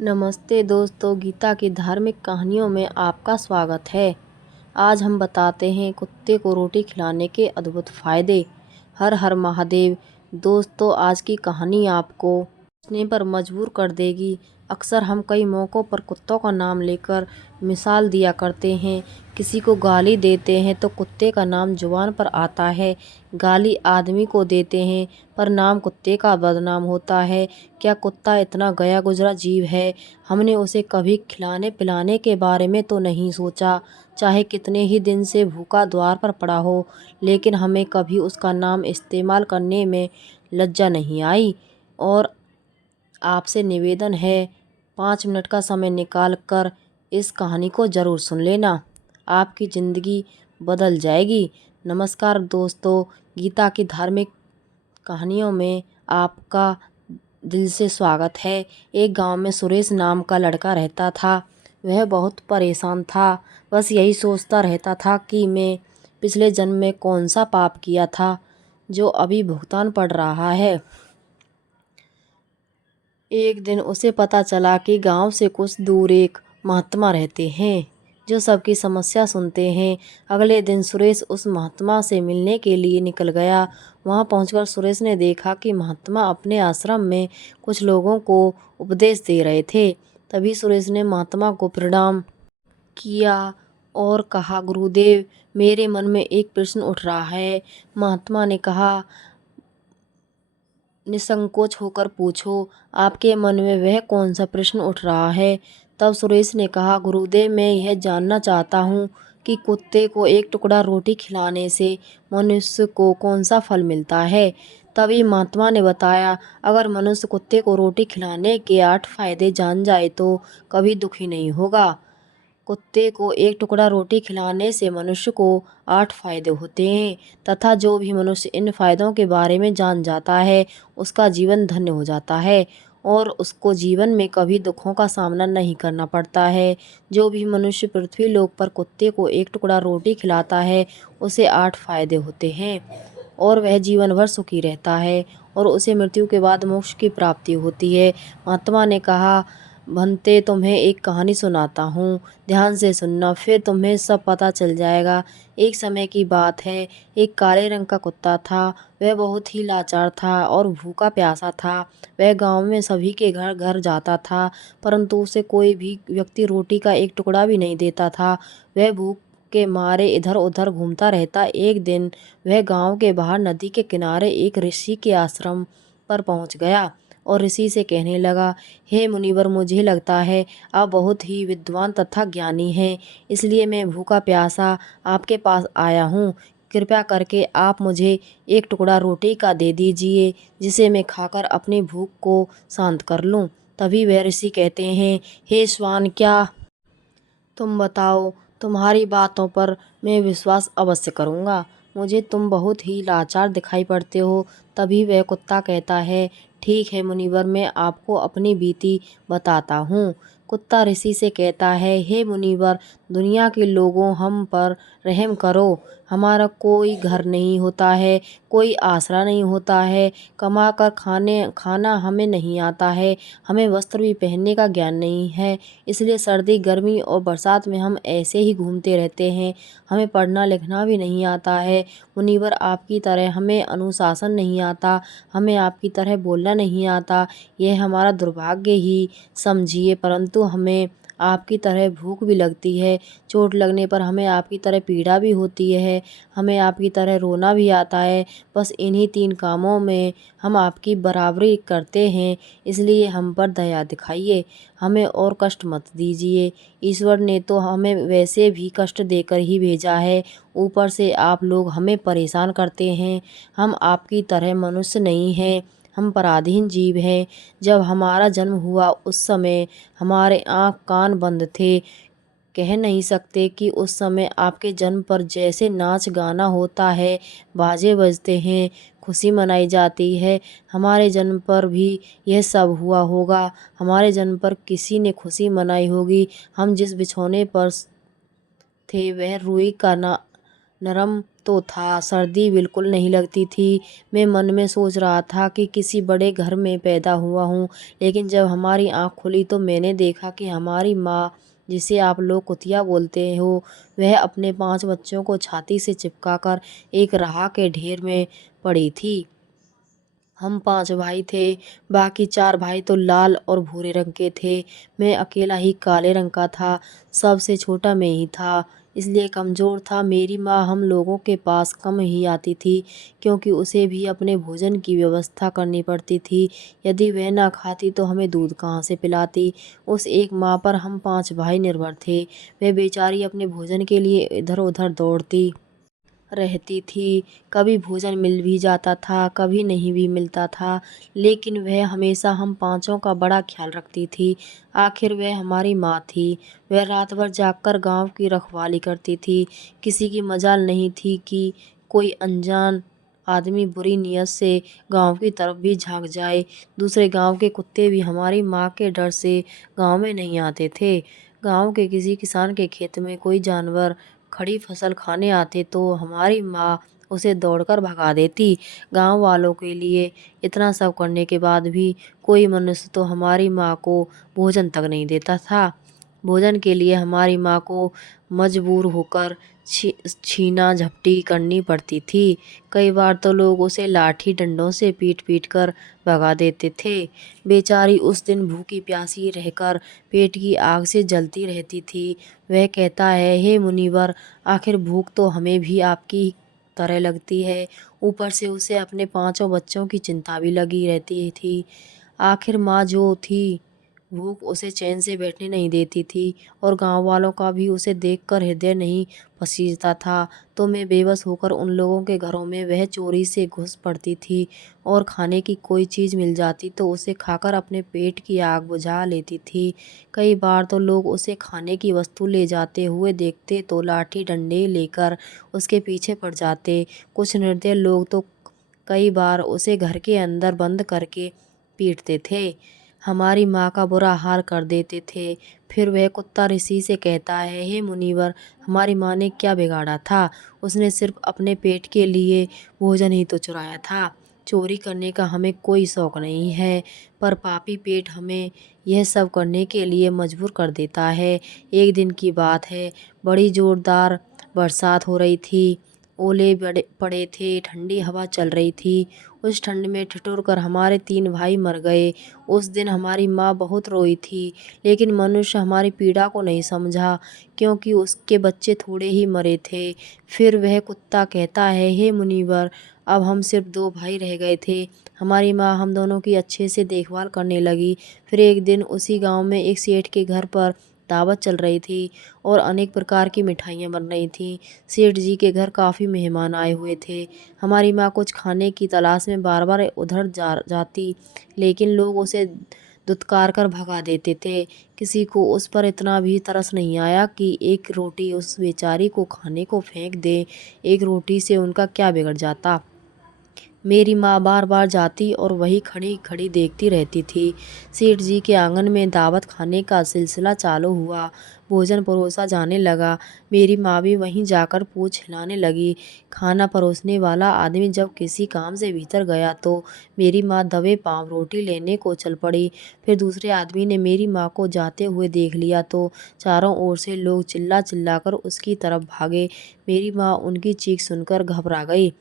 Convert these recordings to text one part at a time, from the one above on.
नमस्ते दोस्तों, गीता की धार्मिक कहानियों में आपका स्वागत है। आज हम बताते हैं कुत्ते को रोटी खिलाने के अद्भुत फायदे। हर हर महादेव। दोस्तों, आज की कहानी आपको सोचने पर मजबूर कर देगी। अक्सर हम कई मौक़ों पर कुत्तों का नाम लेकर मिसाल दिया करते हैं। किसी को गाली देते हैं तो कुत्ते का नाम जुबान पर आता है। गाली आदमी को देते हैं पर नाम कुत्ते का बदनाम होता है। क्या कुत्ता इतना गया गुजरा जीव है? हमने उसे कभी खिलाने पिलाने के बारे में तो नहीं सोचा, चाहे कितने ही दिन से भूखा द्वार पर पड़ा हो, लेकिन हमें कभी उसका नाम इस्तेमाल करने में लज्जा नहीं आई। और आपसे निवेदन है, 5 मिनट का समय निकाल कर इस कहानी को ज़रूर सुन लेना। आपकी ज़िंदगी बदल जाएगी। नमस्कार दोस्तों, गीता की धार्मिक कहानियों में आपका दिल से स्वागत है। एक गांव में सुरेश नाम का लड़का रहता था। वह बहुत परेशान था। बस यही सोचता रहता था कि मैं पिछले जन्म में कौन सा पाप किया था जो अभी भुगतान पड़ रहा है। एक दिन उसे पता चला कि गांव से कुछ दूर एक महात्मा रहते हैं जो सबकी समस्या सुनते हैं। अगले दिन सुरेश उस महात्मा से मिलने के लिए निकल गया। वहां पहुंचकर सुरेश ने देखा कि महात्मा अपने आश्रम में कुछ लोगों को उपदेश दे रहे थे। तभी सुरेश ने महात्मा को प्रणाम किया और कहा, गुरुदेव, मेरे मन में एक प्रश्न उठ रहा है। महात्मा ने कहा, निसंकोच होकर पूछो, आपके मन में वह कौन सा प्रश्न उठ रहा है। तब सुरेश ने कहा, गुरुदेव, मैं यह जानना चाहता हूँ कि कुत्ते को एक टुकड़ा रोटी खिलाने से मनुष्य को कौन सा फल मिलता है। तभी महात्मा ने बताया, अगर मनुष्य कुत्ते को रोटी खिलाने के 8 फायदे जान जाए तो कभी दुखी नहीं होगा। कुत्ते को एक टुकड़ा रोटी खिलाने से मनुष्य को 8 फायदे होते हैं तथा जो भी मनुष्य इन फायदों के बारे में जान जाता है उसका जीवन धन्य हो जाता है और उसको जीवन में कभी दुखों का सामना नहीं करना पड़ता है। जो भी मनुष्य पृथ्वी लोक पर कुत्ते को एक टुकड़ा रोटी खिलाता है उसे 8 फायदे होते हैं और वह जीवन भर सुखी रहता है और उसे मृत्यु के बाद मोक्ष की प्राप्ति होती है। महात्मा ने कहा, भंते, तुम्हें एक कहानी सुनाता हूँ, ध्यान से सुनना, फिर तुम्हें सब पता चल जाएगा। एक समय की बात है, एक काले रंग का कुत्ता था। वह बहुत ही लाचार था और भूखा प्यासा था। वह गांव में सभी के घर घर जाता था, परंतु उसे कोई भी व्यक्ति रोटी का एक टुकड़ा भी नहीं देता था। वह भूख के मारे इधर उधर घूमता रहता। एक दिन वह गांव के बाहर नदी के किनारे एक ऋषि के आश्रम पर पहुंच गया और ऋषि से कहने लगा, हे मुनिवर, मुझे लगता है आप बहुत ही विद्वान तथा ज्ञानी हैं, इसलिए मैं भूखा प्यासा आपके पास आया हूँ। कृपया करके आप मुझे एक टुकड़ा रोटी का दे दीजिए जिसे मैं खाकर अपनी भूख को शांत कर लूँ। तभी वह ऋषि कहते हैं, हे श्वान, क्या तुम बताओ, तुम्हारी बातों पर मैं विश्वास अवश्य करूँगा। मुझे तुम बहुत ही लाचार दिखाई पड़ते हो। तभी वह कुत्ता कहता है, ठीक है मुनिवर, मैं आपको अपनी बीती बताता हूँ। कुत्ता ऋषि से कहता है, हे मुनिवर, दुनिया के लोगों, हम पर रहम करो। हमारा कोई घर नहीं होता है, कोई आसरा नहीं होता है, कमा कर खाना हमें नहीं आता है, हमें वस्त्र भी पहनने का ज्ञान नहीं है, इसलिए सर्दी गर्मी और बरसात में हम ऐसे ही घूमते रहते हैं। हमें पढ़ना लिखना भी नहीं आता है। मुनिवर, आपकी तरह हमें अनुशासन नहीं आता, हमें आपकी तरह बोलना नहीं आता। यह हमारा दुर्भाग्य ही समझिए, परंतु हमें आपकी तरह भूख भी लगती है। चोट लगने पर हमें आपकी तरह पीड़ा भी होती है। हमें आपकी तरह रोना भी आता है। बस इन्हीं 3 कामों में हम आपकी बराबरी करते हैं, इसलिए हम पर दया दिखाइए, हमें और कष्ट मत दीजिए। ईश्वर ने तो हमें वैसे भी कष्ट देकर ही भेजा है, ऊपर से आप लोग हमें परेशान करते हैं। हम आपकी तरह मनुष्य नहीं हैं, हम पराधीन जीव हैं। जब हमारा जन्म हुआ उस समय हमारे आँख कान बंद थे। कह नहीं सकते कि उस समय आपके जन्म पर जैसे नाच गाना होता है, बाजे बजते हैं, खुशी मनाई जाती है, हमारे जन्म पर भी यह सब हुआ होगा। हमारे जन्म पर किसी ने खुशी मनाई होगी। हम जिस बिछौने पर थे वह रुई का नरम तो था, सर्दी बिल्कुल नहीं लगती थी। मैं मन में सोच रहा था कि किसी बड़े घर में पैदा हुआ हूँ, लेकिन जब हमारी आँख खुली तो मैंने देखा कि हमारी माँ, जिसे आप लोग कुतिया बोलते हो, वह अपने 5 बच्चों को छाती से चिपकाकर एक राख के ढेर में पड़ी थी। हम 5 भाई थे, बाकी 4 भाई तो लाल और भूरे रंग के थे। मैं अकेला ही काले रंग का था, सबसे छोटा मैं ही था, इसलिए कमज़ोर था। मेरी माँ हम लोगों के पास कम ही आती थी, क्योंकि उसे भी अपने भोजन की व्यवस्था करनी पड़ती थी। यदि वह ना खाती तो हमें दूध कहाँ से पिलाती। उस एक माँ पर हम 5 भाई निर्भर थे। वह बेचारी अपने भोजन के लिए इधर-उधर दौड़ती रहती थी। कभी भोजन मिल भी जाता था, कभी नहीं भी मिलता था, लेकिन वह हमेशा हम पाँचों का बड़ा ख्याल रखती थी। आखिर वह हमारी माँ थी। वह रात भर जागकर गाँव की रखवाली करती थी। किसी की मजाल नहीं थी कि कोई अनजान आदमी बुरी नीयत से गाँव की तरफ भी झाँक जाए। दूसरे गाँव के कुत्ते भी हमारी माँ के डर से गाँव में नहीं आते थे। गाँव के किसी किसान के खेत में कोई जानवर खड़ी फसल खाने आते तो हमारी माँ उसे दौड़कर भगा देती। गांव वालों के लिए इतना सब करने के बाद भी कोई मनुष्य तो हमारी माँ को भोजन तक नहीं देता था। भोजन के लिए हमारी माँ को मजबूर होकर छीना झपटी करनी पड़ती थी। कई बार तो लोग उसे लाठी डंडों से पीट पीट कर भगा देते थे। बेचारी उस दिन भूखी प्यासी रहकर पेट की आग से जलती रहती थी। वह कहता है, हे मुनिवर, आखिर भूख तो हमें भी आपकी तरह लगती है। ऊपर से उसे अपने 5 बच्चों की चिंता भी लगी रहती थी। आखिर माँ जो थी, भूख उसे चैन से बैठने नहीं देती थी और गांव वालों का भी उसे देखकर हृदय नहीं पसीजता था। तो मैं बेबस होकर उन लोगों के घरों में वह चोरी से घुस पड़ती थी और खाने की कोई चीज़ मिल जाती तो उसे खाकर अपने पेट की आग बुझा लेती थी। कई बार तो लोग उसे खाने की वस्तु ले जाते हुए देखते तो लाठी डंडे लेकर उसके पीछे पड़ जाते। कुछ निर्दय लोग तो कई बार उसे घर के अंदर बंद करके पीटते थे, हमारी माँ का बुरा हाल कर देते थे। फिर वह कुत्ता ऋषि से कहता है, हे मुनिवर, हमारी माँ ने क्या बिगाड़ा था? उसने सिर्फ अपने पेट के लिए भोजन ही तो चुराया था। चोरी करने का हमें कोई शौक नहीं है, पर पापी पेट हमें यह सब करने के लिए मजबूर कर देता है। एक दिन की बात है, बड़ी जोरदार बरसात हो रही थी। ओले बड़े पड़े थे, ठंडी हवा चल रही थी। उस ठंड में ठिठुर कर हमारे 3 भाई मर गए। उस दिन हमारी माँ बहुत रोई थी, लेकिन मनुष्य हमारी पीड़ा को नहीं समझा, क्योंकि उसके बच्चे थोड़े ही मरे थे। फिर वह कुत्ता कहता है, हे मुनिवर, अब हम सिर्फ 2 भाई रह गए थे। हमारी माँ हम दोनों की अच्छे से देखभाल करने लगी। फिर एक दिन उसी गांव में एक सेठ के घर पर दावत चल रही थी और अनेक प्रकार की मिठाइयाँ बन रही थीं। सेठ जी के घर काफ़ी मेहमान आए हुए थे। हमारी माँ कुछ खाने की तलाश में बार बार उधर जाती, लेकिन लोग उसे दुत्कार कर भगा देते थे। किसी को उस पर इतना भी तरस नहीं आया कि एक रोटी उस बेचारी को खाने को फेंक दे। एक रोटी से उनका क्या बिगड़ जाता। मेरी माँ बार बार जाती और वही खड़ी खड़ी देखती रहती थी। सेठ जी के आंगन में दावत खाने का सिलसिला चालू हुआ। भोजन परोसा जाने लगा। मेरी माँ भी वहीं जाकर पूछ हिलाने लगी। खाना परोसने वाला आदमी जब किसी काम से भीतर गया तो मेरी माँ दबे पाँव रोटी लेने को चल पड़ी। फिर दूसरे आदमी ने मेरी माँ को जाते हुए देख लिया तो चारों ओर से लोग चिल्ला चिल्लाकर उसकी तरफ भागे। मेरी माँ उनकी चीख सुनकर घबरा गई।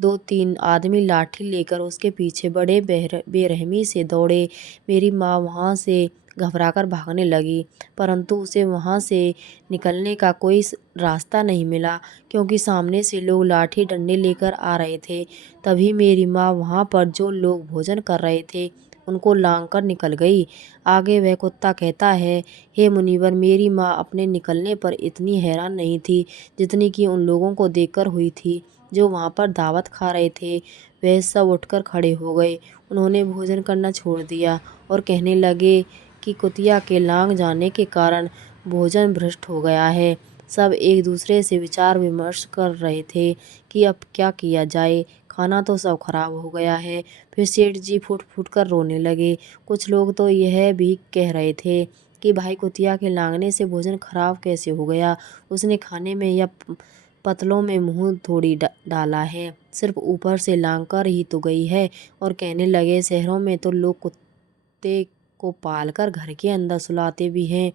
2-3 आदमी लाठी लेकर उसके पीछे बड़े बेरहमी से दौड़े। मेरी माँ वहाँ से घबराकर भागने लगी, परंतु उसे वहाँ से निकलने का कोई रास्ता नहीं मिला, क्योंकि सामने से लोग लाठी डंडे लेकर आ रहे थे। तभी मेरी माँ वहाँ पर जो लोग भोजन कर रहे थे उनको लांग कर निकल गई। आगे वह कुत्ता कहता है, हे मुनिवर, मेरी माँ अपने निकलने पर इतनी हैरान नहीं थी जितनी कि उन लोगों को देखकर हुई थी जो वहाँ पर दावत खा रहे थे। वह सब उठकर खड़े हो गए। उन्होंने भोजन करना छोड़ दिया और कहने लगे कि कुतिया के लांग जाने के कारण भोजन भ्रष्ट हो गया है। सब एक दूसरे से विचार विमर्श कर रहे थे कि अब क्या किया जाए, खाना तो सब खराब हो गया है। फिर सेठ जी फूट फूट कर रोने लगे। कुछ लोग तो यह भी कह रहे थे कि भाई कुतिया के लांगने से भोजन खराब कैसे हो गया, उसने खाने में या पतलों में मुँह थोड़ी डाला है, सिर्फ ऊपर से लांघकर ही तो गई है। और कहने लगे, शहरों में तो लोग कुत्ते को पालकर घर के अंदर सुलाते भी हैं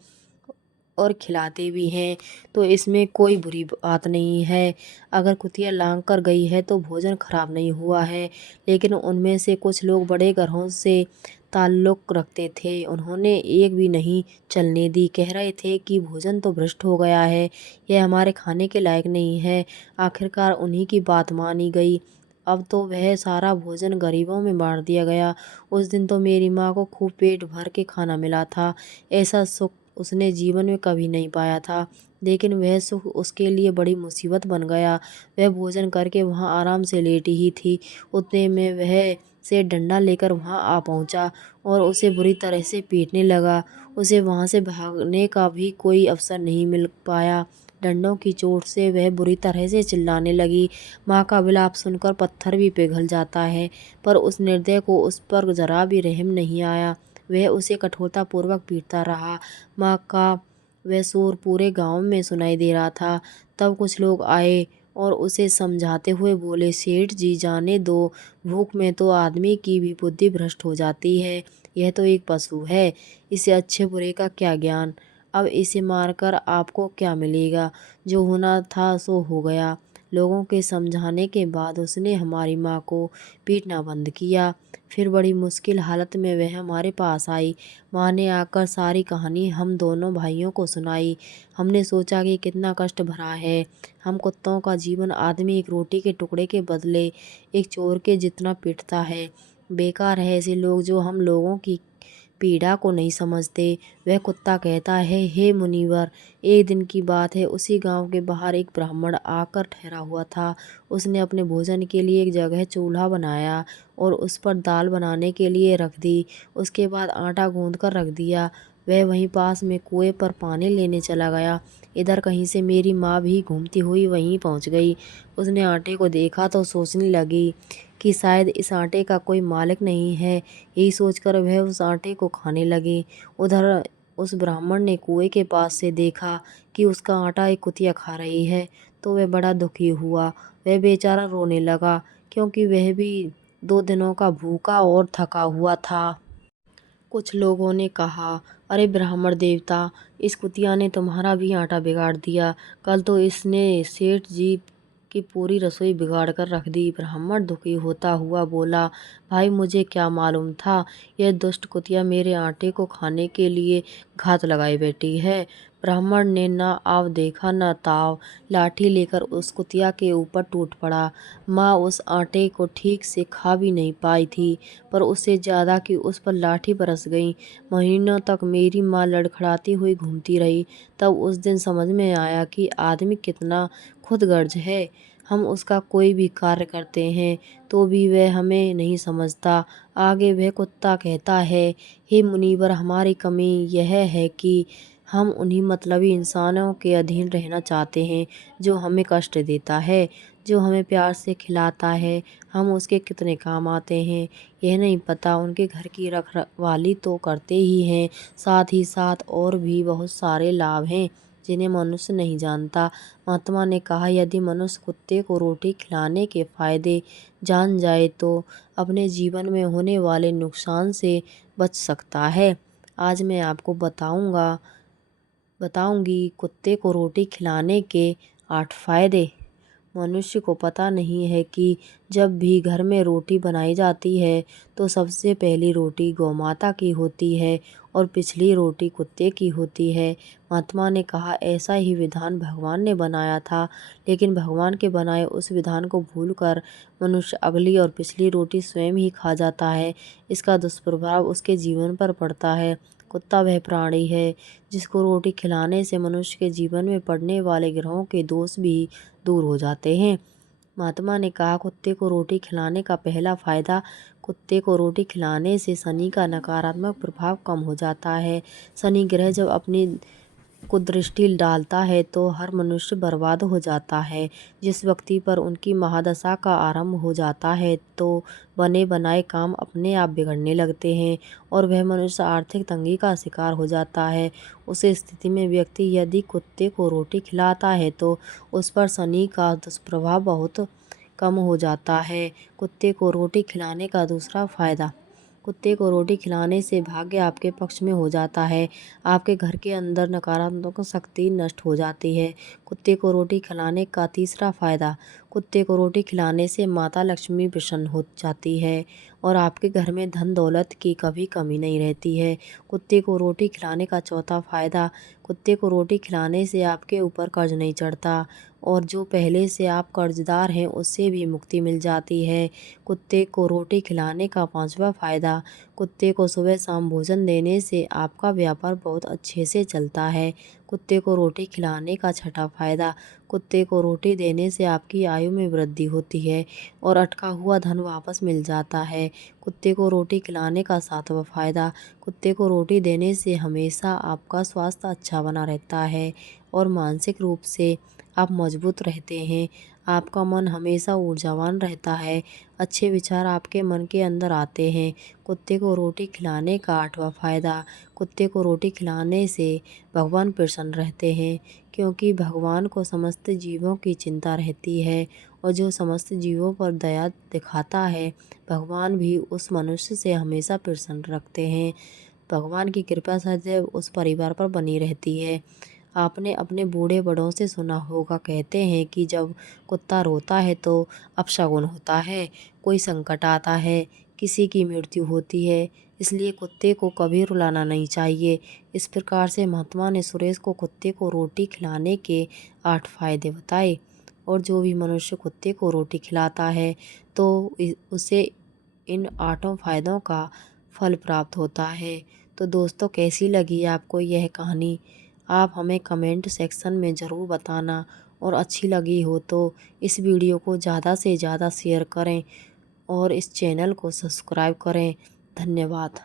और खिलाते भी हैं, तो इसमें कोई बुरी बात नहीं है। अगर कुतिया लांघ कर गई है तो भोजन खराब नहीं हुआ है। लेकिन उनमें से कुछ लोग बड़े घरों से ताल्लुक़ रखते थे, उन्होंने एक भी नहीं चलने दी। कह रहे थे कि भोजन तो भ्रष्ट हो गया है, यह हमारे खाने के लायक नहीं है। आखिरकार उन्हीं की बात मानी गई। अब तो वह सारा भोजन गरीबों में बांट दिया गया। उस दिन तो मेरी माँ को खूब पेट भर के खाना मिला था। ऐसा सुख उसने जीवन में कभी नहीं पाया था, लेकिन वह सुख उसके लिए बड़ी मुसीबत बन गया। वह भोजन करके वहाँ आराम से लेटी ही थी, उतने में वह से डंडा लेकर वहाँ आ पहुँचा और उसे बुरी तरह से पीटने लगा। उसे वहाँ से भागने का भी कोई अवसर नहीं मिल पाया। डंडों की चोट से वह बुरी तरह से चिल्लाने लगी। माँ का विलाप सुनकर पत्थर भी पिघल जाता है, पर उस निर्दय को उस पर जरा भी रहम नहीं आया। वह उसे कठोरतापूर्वक पीटता रहा। माँ का वह शोर पूरे गांव में सुनाई दे रहा था। तब कुछ लोग आए और उसे समझाते हुए बोले, सेठ जी जाने दो, भूख में तो आदमी की भी बुद्धि भ्रष्ट हो जाती है। यह तो एक पशु है, इसे अच्छे बुरे का क्या ज्ञान। अब इसे मारकर आपको क्या मिलेगा? जो होना था सो हो गया। लोगों के समझाने के बाद उसने हमारी माँ को पीटना बंद किया। फिर बड़ी मुश्किल हालत में वह हमारे पास आई। माँ ने आकर सारी कहानी हम दोनों भाइयों को सुनाई। हमने सोचा कि कितना कष्ट भरा है। हम कुत्तों का जीवन आदमी एक रोटी के टुकड़े के बदले एक चोर के जितना पीटता है। बेकार है ऐसे लोग जो हम लोगों की पीड़ा को नहीं समझते। वह कुत्ता कहता है, हे मुनिवर, एक दिन की बात है, उसी गांव के बाहर एक ब्राह्मण आकर ठहरा हुआ था। उसने अपने भोजन के लिए एक जगह चूल्हा बनाया और उस पर दाल बनाने के लिए रख दी। उसके बाद आटा गूंद कर रख दिया। वह वहीं पास में कुएं पर पानी लेने चला गया। इधर कहीं से मेरी माँ भी घूमती हुई वहीं पहुँच गई। उसने आटे को देखा तो सोचने लगी कि शायद इस आटे का कोई मालिक नहीं है। यही सोचकर वह उस आटे को खाने लगी। उधर उस ब्राह्मण ने कुएं के पास से देखा कि उसका आटा एक कुतिया खा रही है, तो वह बड़ा दुखी हुआ। वह बेचारा रोने लगा, क्योंकि वह भी 2 दिनों का भूखा और थका हुआ था। कुछ लोगों ने कहा, अरे ब्राह्मण देवता, इस कुतिया ने तुम्हारा भी आटा बिगाड़ दिया। कल तो इसने सेठ जी की पूरी रसोई बिगाड़ कर रख दी। ब्राह्मण दुखी होता हुआ बोला, भाई मुझे क्या मालूम था, यह दुष्ट कुतिया मेरे आटे को खाने के लिए घात लगाए बैठी है। ब्राह्मण ने न आव देखा न ताव, लाठी लेकर उस कुतिया के ऊपर टूट पड़ा। माँ उस आटे को ठीक से खा भी नहीं पाई थी, पर उससे ज़्यादा कि उस पर लाठी बरस गई। महीनों तक मेरी माँ लड़खड़ाती हुई घूमती रही। तब उस दिन समझ में आया कि आदमी कितना खुदगर्ज है। हम उसका कोई भी कार्य करते हैं तो भी वह हमें नहीं समझता। आगे वह कुत्ता कहता है, हे मुनिवर, हमारी कमी यह है कि हम उन्हीं मतलबी इंसानों के अधीन रहना चाहते हैं जो हमें कष्ट देता है, जो हमें प्यार से खिलाता है। हम उसके कितने काम आते हैं यह नहीं पता। उनके घर की रखवाली तो करते ही हैं, साथ ही साथ और भी बहुत सारे लाभ हैं जिन्हें मनुष्य नहीं जानता। महात्मा ने कहा, यदि मनुष्य कुत्ते को रोटी खिलाने के फायदे जान जाए तो अपने जीवन में होने वाले नुकसान से बच सकता है। आज मैं आपको बताऊंगी कुत्ते को रोटी खिलाने के 8 फायदे। मनुष्य को पता नहीं है कि जब भी घर में रोटी बनाई जाती है तो सबसे पहली रोटी गौमाता की होती है और पिछली रोटी कुत्ते की होती है। महात्मा ने कहा, ऐसा ही विधान भगवान ने बनाया था, लेकिन भगवान के बनाए उस विधान को भूलकर मनुष्य अगली और पिछली रोटी स्वयं ही खा जाता है। इसका दुष्प्रभाव उसके जीवन पर पड़ता है। कुत्ता वह प्राणी है जिसको रोटी खिलाने से मनुष्य के जीवन में पड़ने वाले ग्रहों के दोष भी दूर हो जाते हैं। महात्मा ने कहा, कुत्ते को रोटी खिलाने का पहला फायदा, कुत्ते को रोटी खिलाने से शनि का नकारात्मक प्रभाव कम हो जाता है। शनि ग्रह जब अपनी को दृष्टि डालता है तो हर मनुष्य बर्बाद हो जाता है। जिस व्यक्ति पर उनकी महादशा का आरंभ हो जाता है तो बने बनाए काम अपने आप बिगड़ने लगते हैं और वह मनुष्य आर्थिक तंगी का शिकार हो जाता है। उस स्थिति में व्यक्ति यदि कुत्ते को रोटी खिलाता है तो उस पर शनि का दुष्प्रभाव बहुत कम हो जाता है। कुत्ते को रोटी खिलाने का दूसरा फायदा। कुत्ते को रोटी खिलाने से भाग्य आपके पक्ष में हो जाता है। आपके घर के अंदर नकारात्मक शक्ति नष्ट हो जाती है। कुत्ते को रोटी खिलाने का तीसरा फायदा। कुत्ते को रोटी खिलाने से माता लक्ष्मी प्रसन्न हो जाती है और आपके घर में धन दौलत की कभी कमी नहीं रहती है। कुत्ते को रोटी खिलाने का चौथा फायदा। कुत्ते को रोटी खिलाने से आपके ऊपर कर्ज नहीं चढ़ता और जो पहले से आप कर्जदार हैं उससे भी मुक्ति मिल जाती है। कुत्ते को रोटी खिलाने का पांचवा फायदा। कुत्ते को सुबह शाम भोजन देने से आपका व्यापार बहुत अच्छे से चलता है। कुत्ते को रोटी खिलाने का छठा फायदा। कुत्ते को रोटी देने से आपकी आयु में वृद्धि होती है और अटका हुआ धन वापस मिल जाता है। कुत्ते को रोटी खिलाने का सातवां फायदा। कुत्ते को रोटी देने से हमेशा आपका स्वास्थ्य अच्छा बना रहता है और मानसिक रूप से आप मजबूत रहते हैं। आपका मन हमेशा ऊर्जावान रहता है। अच्छे विचार आपके मन के अंदर आते हैं। कुत्ते को रोटी खिलाने का आठवां फायदा। कुत्ते को रोटी खिलाने से भगवान प्रसन्न रहते हैं क्योंकि भगवान को समस्त जीवों की चिंता रहती है और जो समस्त जीवों पर दया दिखाता है भगवान भी उस मनुष्य से हमेशा प्रसन्न रखते हैं। भगवान की कृपा सदैव उस परिवार पर बनी रहती है। आपने अपने बूढ़े बड़ों से सुना होगा, कहते हैं कि जब कुत्ता रोता है तो अपशगुन होता है, कोई संकट आता है, किसी की मृत्यु होती है। इसलिए कुत्ते को कभी रुलाना नहीं चाहिए। इस प्रकार से महात्मा ने सुरेश को कुत्ते को रोटी खिलाने के 8 फायदे बताए और जो भी मनुष्य कुत्ते को रोटी खिलाता है तो उसे इन 8 फायदों का फल प्राप्त होता है। तो दोस्तों, कैसी लगी आपको यह कहानी? आप हमें कमेंट सेक्शन में ज़रूर बताना और अच्छी लगी हो तो इस वीडियो को ज़्यादा से ज़्यादा शेयर करें और इस चैनल को सब्सक्राइब करें। धन्यवाद।